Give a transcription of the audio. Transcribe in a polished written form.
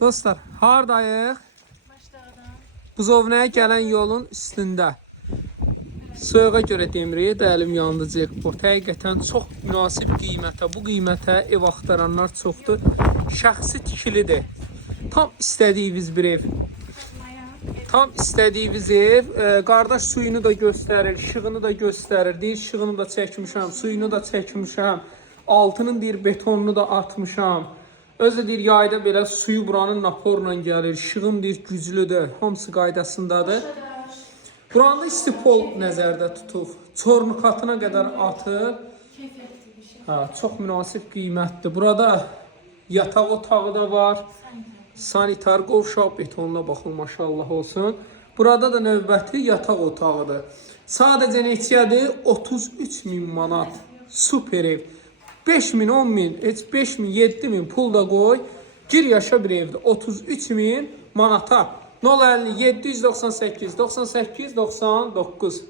Dostlar, hardayıq? Buzovnaya gələn yolun üstündə. Soyuğa görə demirik, dəlim yandıcıq. Bu həqiqətən çox münasib qiymətə. Bu qiymətə ev axtaranlar çoxdur. Şəxsi tikilidir. Tam istədiyiniz bir ev. Tam istədiyiniz ev. Qardaş suyunu da göstərir, işığını da göstərir. Deyir, işığını da çəkmişəm, suyunu da çəkmişəm. Altının deyir, betonunu da atmışam. Özü deyir, yayda belə suyu buranın naporla gəlir. İşığım deyir, güclüdür. Hamısı qaydasındadır. Buranda istipol nəzərdə tutub. Çornukatına qədər atıb. Çox münasib qiymətdir. Burada yataq otağı da var. Sanitar qovşaq betonla baxın, maşallah olsun. Burada da növbəti yataq otağıdır. Sadəcə neçədir? 33.000 manat. Super ev. 5.000, 10.000, heç 5.000, 7.000 pul da qoy. Gir yaşa bir evdə. 33.000 manata. 050 798 98 99